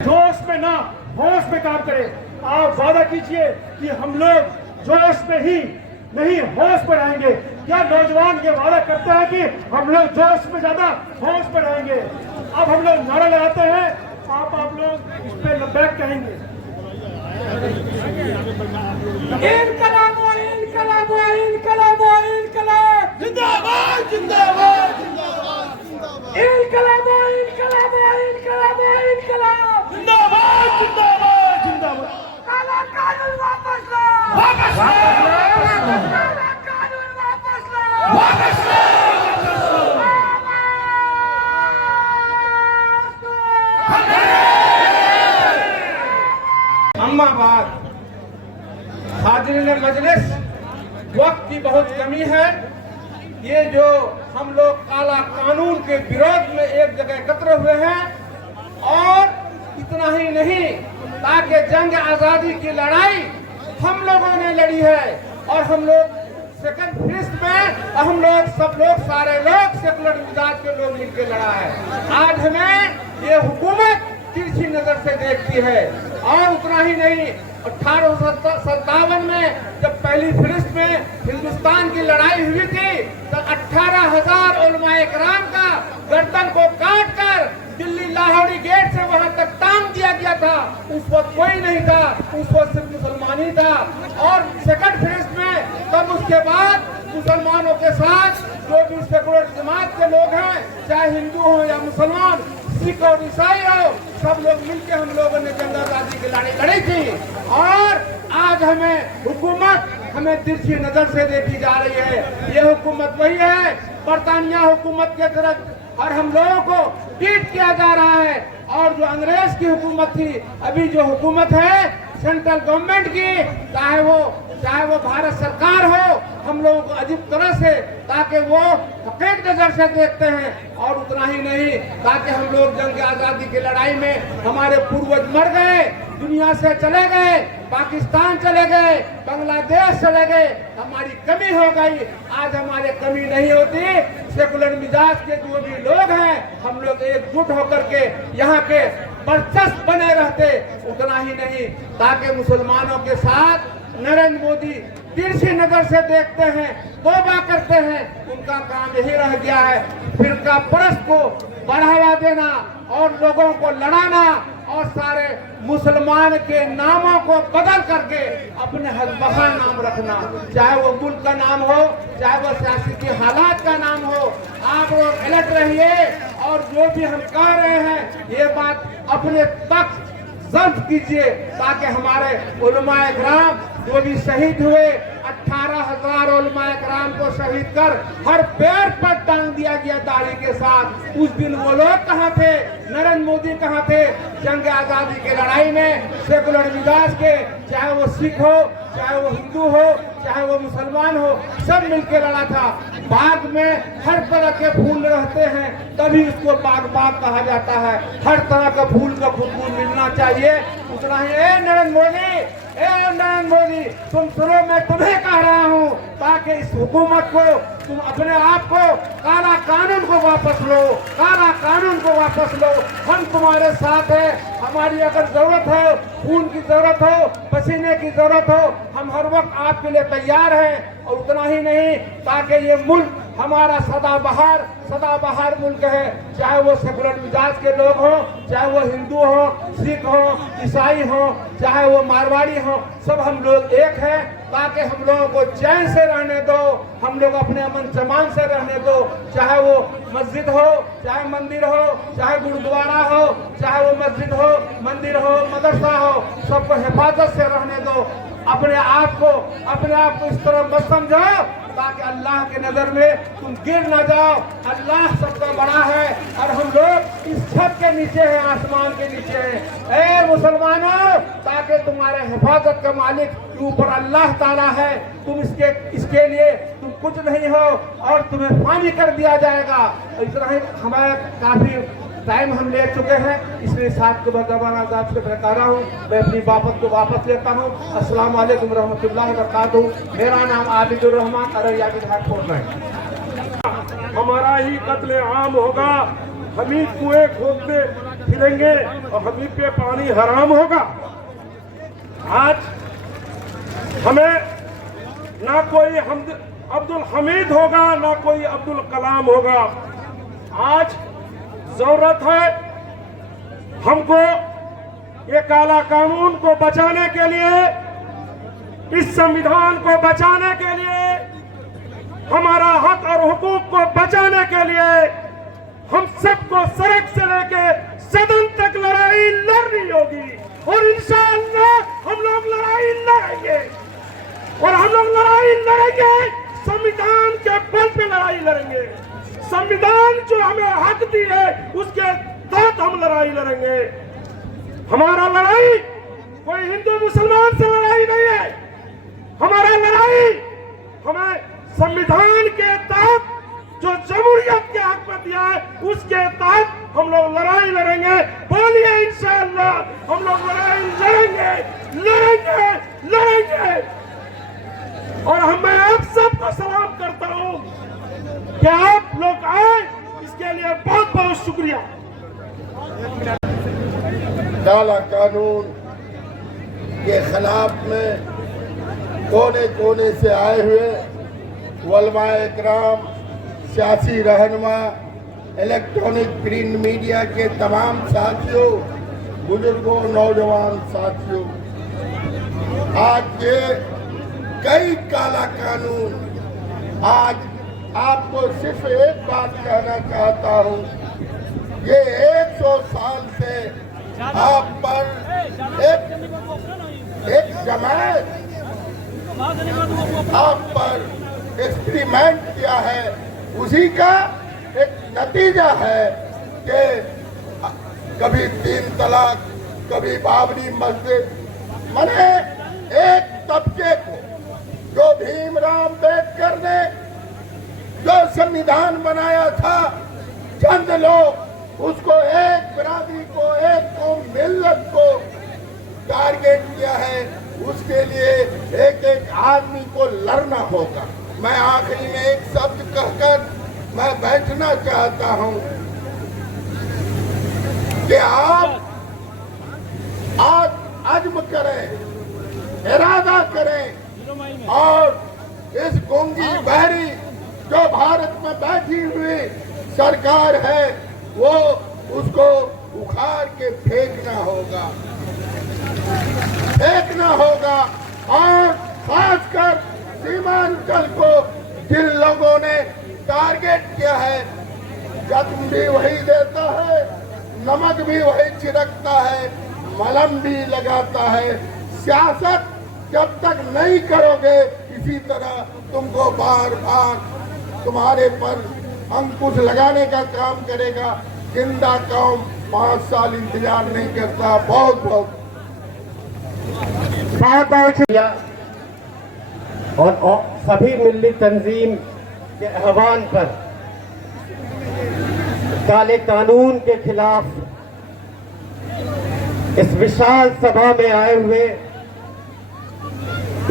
जोश में ना होश में काम करें। आप वादा कीजिए कि हम लोग जोश में ही नहीं होश पर रहेंगे। क्या नौजवान ये वादा करते हैं कि हम लोग जोश में ज्यादा होश पर रहेंगे? अब हम लोग नारा लगाते हैं, आप लोग इस पे लब्बैक कहेंगे। इनकलाबो इनकलाबो इनकलाबो इनकलाब जिंदाबाद जिंदाबाद इनकलाबो इनकलाबो इनकलाबो इनकलाब जिंदाबाद जिंदाबाद जिंदाबाद काला कानून वापस लो वापस काला कानून वापस लो वापस अम्मा बात हाजिरीन मजलिस, वक्त की बहुत कमी है। ये जो हम लोग काला कानून के विरोध में एक जगह एकत्र हुए हैं, और इतना ही नहीं ताकि जंग आजादी की लड़ाई हम लोगों ने लड़ी है, और हम लोग सेकंड फिस्ट में हम लोग सब लोग सारे लोग सेकुलर मिजाज के लोग मिलकर लड़ा है। आज हमें ये हुकूमत तिरछी नजर से देखती है। और उतना ही नहीं, 1857 में जब पहली फिरिस्त में हिंदुस्तान की लड़ाई हुई थी तो 18,000 उलमाए कराम का गर्दन को काट कर दिल्ली लाहौरी गेट से वहां तक टांग दिया गया था। उस वक्त कोई नहीं था, उस वक्त सिर्फ मुसलमान ही था। और सेकंड फिरिस्त में तब उसके बाद मुसलमानों के साथ जो भी सेकुलर जमात के लोग हैं, चाहे हिंदू हो या मुसलमान, सिख और ईसाई हो, सब लोग मिलकर हम लोगों ने जंग आजादी की लड़ाई लड़ी थी। और आज हमें तिरछी नजर से देखी जा रही है। ये हुकूमत वही है, बरतानिया हुकूमत के तरफ और हम लोगों को ट्रीट किया जा रहा है। और जो अंग्रेज की हुकूमत थी, अभी जो हुकूमत है सेंट्रल गवर्नमेंट की, चाहे वो भारत सरकार हो, हम लोगों को अजीब तरह से, ताकि वो हकीक नजर से देखते हैं। और उतना ही नहीं, ताकि हम लोग जंग आजादी की लड़ाई में हमारे पूर्वज मर गए, दुनिया से चले गए, पाकिस्तान चले गए, बांग्लादेश चले गए, हमारी कमी हो गई। आज हमारे कमी नहीं होती। सेकुलर मिजाज के जो भी लोग हैं, हम लोग एकजुट होकर के यहाँ के वर्चस्व बने रहते। उतना ही नहीं, ताकि मुसलमानों के साथ नरेंद्र मोदी तिरछी नजर से देखते हैं, तौबा करते हैं। उनका काम यही रह गया है फिरका परस्त को बढ़ावा देना और लोगों को लड़ाना, और सारे मुसलमान के नामों को बदल करके अपने हज़बख़ा नाम रखना, चाहे वो मुल्क का नाम हो, चाहे वो सियासी हालात का नाम हो। आप लोग अलर्ट रहिए, और जो भी हम कह रहे हैं ये बात अपने तक जब्त कीजिए, ताकि हमारे उलमाए किराम जो भी शहीद हुए, 18,000 उलमाए किराम को शहीद कर हर पैर पर टांग दिया गया दाढ़ी के साथ। उस दिन वो लोग कहाँ थे? नरेंद्र मोदी कहाँ थे? जंग आजादी की लड़ाई में सेकुलर मिजाज के, चाहे वो सिख हो, चाहे वो हिंदू हो, चाहे वो मुसलमान हो, सब मिलकर लड़ा था। बाग में हर तरह के फूल रहते हैं, तभी उसको बाग कहा जाता है। हर तरह का फूल का खुशबू मिलना चाहिए। उतना ही नरेंद्र मोदी, तुम सुनो, मैं तुम्हें कह रहा हूँ, ताकि इस हुकूमत को, तुम अपने आप को, काला कानून को वापस लो, काला कानून को वापस लो। हम तुम्हारे साथ है। हमारी अगर जरूरत है, खून की जरूरत हो, पसीने की जरूरत हो, हम हर वक्त आपके लिए तैयार हैं। और उतना ही नहीं, ताकि ये मुल्क हमारा सदाबहार मुल्क है। चाहे वो सेकुलर मिजाज के लोग हों, चाहे वो हिंदू हो, सिख हो, ईसाई हो, चाहे वो मारवाड़ी हो, सब हम लोग एक हैं। ताकि हम लोगों को चैन से रहने दो, हम लोग अपने अमन समान से रहने दो। चाहे वो मस्जिद हो, चाहे मंदिर हो, चाहे गुरुद्वारा हो, चाहे वो मस्जिद हो, मंदिर हो, मदरसा हो, सबको हिफाजत से रहने दो। अपने आप को इस तरह मत समझो ताकि अल्लाह के नजर में तुम गिर न जाओ। अल्लाह सबका बड़ा है, और हम लोग इस छत के नीचे हैं, आसमान के नीचे हैं। ए मुसलमानों, ताकि तुम्हारे हिफाजत का मालिक ऊपर अल्लाह ताला है। तुम इसके लिए तुम कुछ नहीं हो, और तुम्हें फानी कर दिया जाएगा। इतना ही, हमारा काफी टाइम हम ले चुके हैं, इसलिए साथ को बदबाना आजाद से बता रहा हूँ। मैं अपनी बात को वापस लेता हूँ। अस्सलाम वालेकुम रहमतुल्लाहि व बरकातहू। मेरा नाम आबिदुर रहमान, अररिया विधायक कोट में। हमारा ही कत्ले आम होगा, हम ही कुएं खोदते मिलेंगे और हम पे पानी हराम होगा। आज हमें ना कोई अब्दुल हमीद होगा ना कोई अब्दुल कलाम होगा। आज जरूरत है हमको ये काला कानून को बचाने के लिए, इस संविधान को बचाने के लिए, हमारा हक और हुकूक को बचाने के लिए हम सबको सड़क से लेके सदन तक लड़ाई लड़नी होगी। और इंशाअल्लाह हम लोग लड़ाई लड़ेंगे, और हम लोग लड़ाई लड़ेंगे, संविधान के बल पे लड़ाई लड़ेंगे। संविधान जो हमें हक दी है उसके तहत हम लड़ाई लड़ेंगे। हमारा लड़ाई कोई हिंदू मुसलमान से लड़ाई नहीं है। हमारा लड़ाई हमें संविधान के तहत जो जमहूरियत के हक में दिया है उसके तहत हम लोग लड़ाई लड़ेंगे। बोलिए इंशाअल्लाह हम लोग लड़ाई लड़ेंगे, लड़ेंगे, लड़ेंगे। और मैं आप सबको सलाम करता हूं कि आप लोग आए, इसके लिए बहुत बहुत शुक्रिया। काला कानून के खिलाफ में कोने कोने से आए हुए उलमाए इकराम, सियासी रहनुमा, इलेक्ट्रॉनिक प्रिंट मीडिया के तमाम साथियों, बुजुर्गों, नौजवान साथियों, आज ये कई काला कानून, आज आपको सिर्फ एक बात कहना चाहता हूँ, ये 100 साल से आप पर एक जमात आप पर एक्सपेरिमेंट किया है, उसी का एक नतीजा है कि कभी 3 तलाक, कभी बाबरी मस्जिद। मैंने एक तबके को, जो भीमराव अम्बेडकर ने जो संविधान बनाया था, चंद लोग उसको, एक बिरादरी को, एक कौम मिल्लत को टारगेट किया है। उसके लिए एक एक आदमी को लड़ना होगा। मैं आखिरी में एक शब्द कहकर मैं बैठना चाहता हूं कि आप आज अज़्म करें, इरादा करें और इस गूंगी बहरी जो भारत में बैठी हुई सरकार है वो उसको उखाड़ के फेंकना होगा, फेंकना होगा। और खासकर सीमांचल को जिन लोगों ने टारगेट किया है, जख्म भी वही देता है, नमक भी वही छिड़कता है, मलहम भी लगाता है। सियासत जब तक नहीं करोगे इसी तरह तुमको बार बार तुम्हारे पर अंकुश लगाने का काम करेगा। जिंदा कौम 5 साल इंतजार नहीं करता। बहुत बहुत और सभी मिली तंजीम के आह्वान पर काले कानून के खिलाफ इस विशाल सभा में आए हुए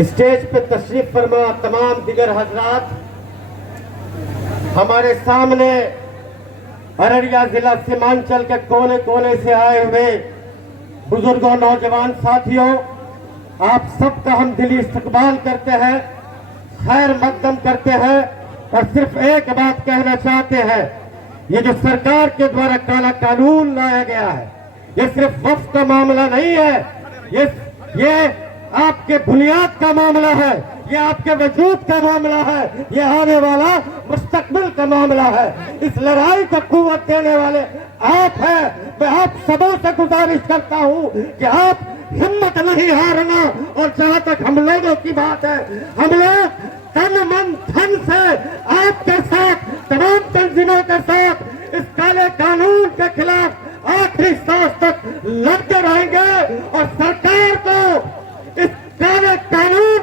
स्टेज पर तशरीफ फरमा तमाम दिगर हजरात, हमारे सामने अररिया जिला सीमांचल के कोने कोने से आए हुए बुजुर्गों, नौजवान साथियों, आप सबका हम दिली इस्तकबाल करते हैं, खैर मकदम करते हैं। और सिर्फ एक बात कहना चाहते हैं, ये जो सरकार के द्वारा काला कानून लाया गया है, ये सिर्फ वक्फ का मामला नहीं है, ये आपके बुनियाद का मामला है, ये आपके वजूद का मामला है, ये आने वाला मुस्तकबिल का मामला है। इस लड़ाई को कुव्वत देने वाले आप हैं। मैं आप सबों से गुजारिश करता हूँ कि आप हिम्मत नहीं हारना। और जहाँ तक हम लोगों की बात है, हम लोग तन मन धन से आपके साथ, तमाम तंजीमों के साथ इस काले कानून के खिलाफ आखिरी सांस तक लड़ते रहेंगे और सरकार को इस काले कानून